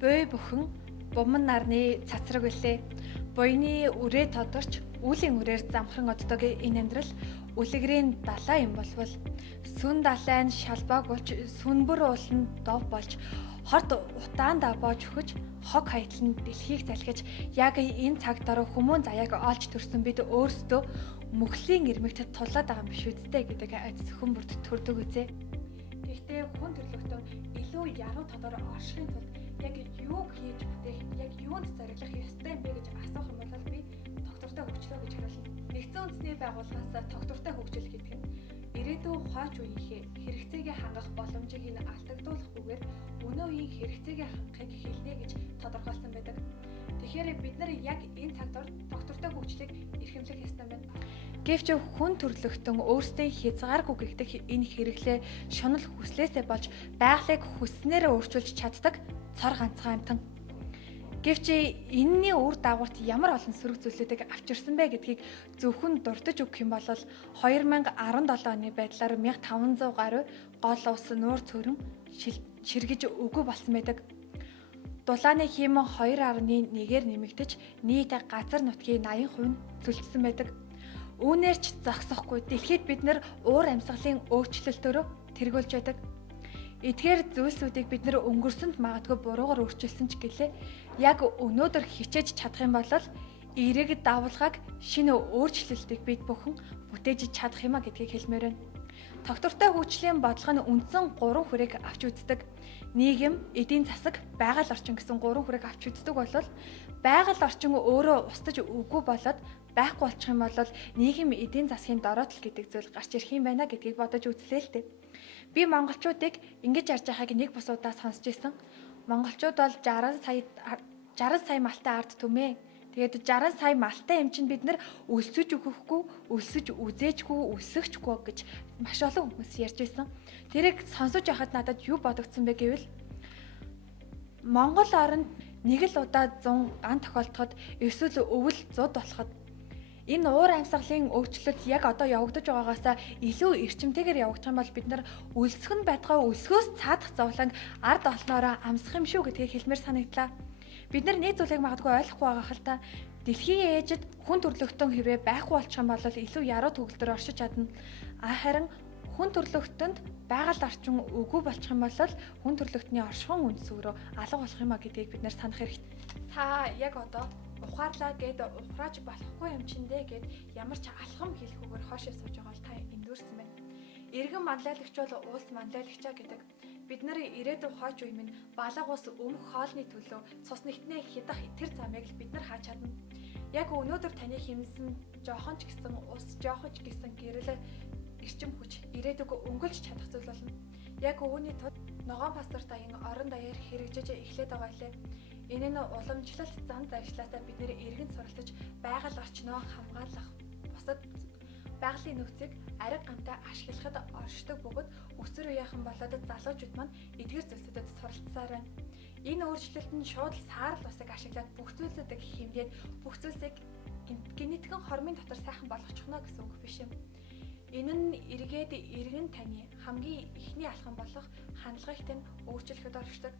Буй бүхэн буман нарны цацраг үлээ. Буйны үрээ тодорч үүлийн үрээр замхран оддог энэ амьдрал үлгэрийн далаа юм болвол сүн далайн шалбааг болж сүнбэр уулан дов болж хорт утаанда боож өгч хог хаятлан дэлхийг залхиж яг энэ цаг дараа хүмүүн заяаг олж төрсөн бид өөрсдөө мөхлийн ирмэгт тулаад байгаа юм биш үсттэй гэдэг айц хүн бүрд төрдөг үзээ. Гэхдээ хүн төрлөختөн илүү яруу тодор оршихын тулд яг юуг хийж бүтээх, яг юунд зориглох ёстой юм бэ гэж асуух юм бол би доктортой хөгжлөө гэж харуулна. Нэгдсэн үндэсний байгууллагаас доктортой хөгжил гэдэг нь ирээдүйн хойч үеийнхээ хэрэгцээгээ хангах боломжийг нь алдагдуулахгүйгээр өнөө үеийн хэрэгцээгээ хангахыг хэлнэ гэж тодорхойлсон байдаг. Тэгэхээр бид нар яг энэ цагт доктортой хөгжлийг эрхэмлэх ёстой байна. Гэвч хүн төрлөختөн өөрсдөө хязгааргүй гэгдэх энэ хэрэглээ шунал хүслээсээ болж байгалыг хүснээр өөрчилж чаддаг цор ганцхан амтан. Гэвч энэний үр дагаварт ямар олон сөрөг зүйлүүдийг авчирсан бэ гэдгийг зөвхөн дурдж өгөх юм бол 2017 оны байдлаар 1500 гаруй гол ус нуур цөөрөм ширгэж өгөө болсон байдаг. Дулааны хэмээн 2.1-ээр нэмэгдэж нийт газар нутгийн 80% зөвлөсөн байдаг. Үүнээр ч зогсохгүй дэлхийд бид нар уур амьсгалын өөрчлөлтөөрөө тэргүүлж байдаг. Эдгээр зүйлсүүдийг бид нар өнгөрсөнд магадгүй буруугаар өөрчилсөн ч гэлээ яг өнөөдөр хичээж чадах юм бол эерэг давалгааг шинэ өөрчлөлтийг бид бүхэн бүтээж чадах юмаа гэдгийг хэлмээр байна. Доктортой хөгжлийн бодлого нь үндсэн 3 хүрээг авч үздэг. Нийгэм, эдийн засаг, байгаль орчин гэсэн 3 хүрээг авч үздэг бол байгаль орчин өөрөө устж үгүй болоод байхгүй болчих юм бол нийгэм эдийн засгийн дороотл гэдэг зүйл гарч ирэх юм байна гэдгийг бодож үзлээ л дээ. Би монголчуудыг ингэж ярьж байгааг нэг бус удаа сонсч ирсэн. Монголчууд бол 60 сая малтай ард түмээ. Тэгээд 60 сая малтай юм чинь бид нар өлсөж өгөхгүй, өлсөж үзээчгүй, өлсөхгүй гэж маш олон хүмүүс ярьж байсан. Тэрийг сонсож байхад надад юу бодогдсон бэ гэвэл Монгол оронд нэг л удаа 100 ган тохиолдоход эсвэл өвөл 100 болоход энэ уур амьсгалын өөрчлөлт яг одоо явагдаж байгаагаасаа илүү эрчимтэйгээр явагдах юм бол бид нар өлсөх нь байтугай өлсгөөс цаадах зовлонг ард олноороо амсах юм шүү гэдгийг хэлмээр санагдлаа. Бид нар нэг зүйлийг магадгүй ойлгохгүй байгаа хэл та дэлхийн ээжид хүн төрлөختөн хэрвээ байхгүй болчих юм бол илүү яруу төгөлдөр оршиж чадна. Харин хүн төрлөختөнд байгаль орчин үгүй болчих юм бол хүн төрлөختний оршихуун үндэс өөрөө алга болох юм а гэдгийг бид нар санах хэрэгтэй. Та яг одоо ухаарлаа гэд ухрааж болохгүй юм чинь дээ гэд ямар ч алхам хийлгүүгээр хоошоо сууж байгаа бол та эндүүрсэн байна. Иргэн манлайлагч бол уус манлайлагчаа гэдэг. Бид нар ирээдүйн хойч үе минь балга ус өмх хоолны төлөө цус нэгтнээ хидах тэр замыг л бид нар хааж чадна. Яг өнөөдөр таны хэмнсэн жоохон ч гэсэн ус жоохон ч гэсэн гэрэл эрчим хүч ирээдүг өнгөлж чадах зүйл болно. Яг үүний тулд ногоон пастор даян орон даяар хэрэгжиж эхлээд байгаа лээ. Энэ нь уламжлалт зан заршлаасаа бид нэр эргэн суралцаж байгаль орчноо хамгаалах бусад байгалийн нөхцөлийг ариг гамтай ашиглахад оршдог бөгөөд өсвөр үеийнхэн болоод залуучууд маань эдгээр зүйлсүүдэд суралцсаар байна. Энэ өөрчлөлт нь шууд саарл усыг ашиглаад бүх зүйлсүүдийг хэмжээд бүх зүйлсийг генетикэн хормын дотор сайхан болгочихно гэсэн үг биш юм. Энэ нь эргээд эргэн таны хамгийн ихний алхам болох хандлагыг тань өөрчлөхөд оршдог.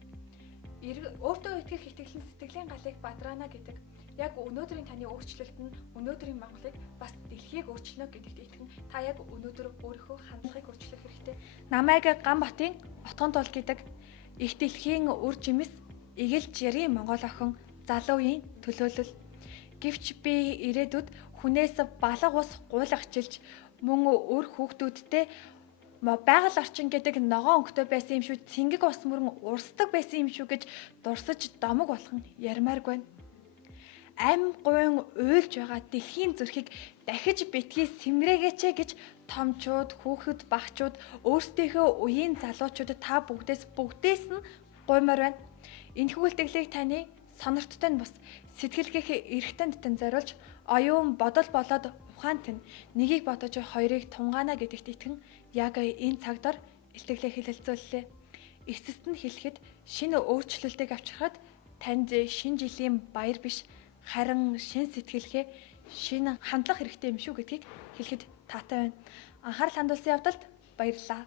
Өөртөө итгэх итгэлийн сэтгэлийн галыг бадраана гэдэг. Яг өнөөдрийн таны өөрчлөлт нь өнөөдрийн Монголыг бас дэлхийг өөрчилнө гэдэгт итгэн та яг өнөөдөр өөрийнхөө хандлагыг өөрчлөх хэрэгтэй. Намайг Ганбатын Отгон тул гэдэг их дэлхийн үр жимс эгэл жирийн Монгол охин залуу үеийн төлөөлөл. Гэвч би ирээдүйд хүнээс балга ус гуйлагчилж мөн өөр хүүхдүүдтэй байгаль орчин гэдэг ногоон өнгөтэй байсан юм шүү, цэнгэг ус мөрөн урсдаг байсан юм шүү гэж дурсаж домог болгон ярмааргүй байна. Ам гуйн уйлж байгаа дэлхийн зүрхийг дахиж битгий сэмрээгээч гэж томчууд, хүүхэд, багчууд, өөрсдийнхөө үеийн залуучууд та бүгдээс нь гуймаар байна. Энэхүү үлтгэлийг таны сонирттой нь бас сэтгэлгээх эрхтэнд тань зориулж оюун бодол болоод ухаант нь нэгийг бодож хоёрыг тунгаана гэдэгт итгэн яг энэ цагдаар илтгэлээ хэлэлцүүллээ. Эцэст нь хэлэхэд шинэ өөрчлөлтийг авчирхад танд шинэ жилийн баяр биш харин шин сэтгэлгээ шинэ хандлах хэрэгтэй юм шүү гэдгийг хэлэхэд таатай байна. Анхаарал хандуулсан явдалд баярлалаа.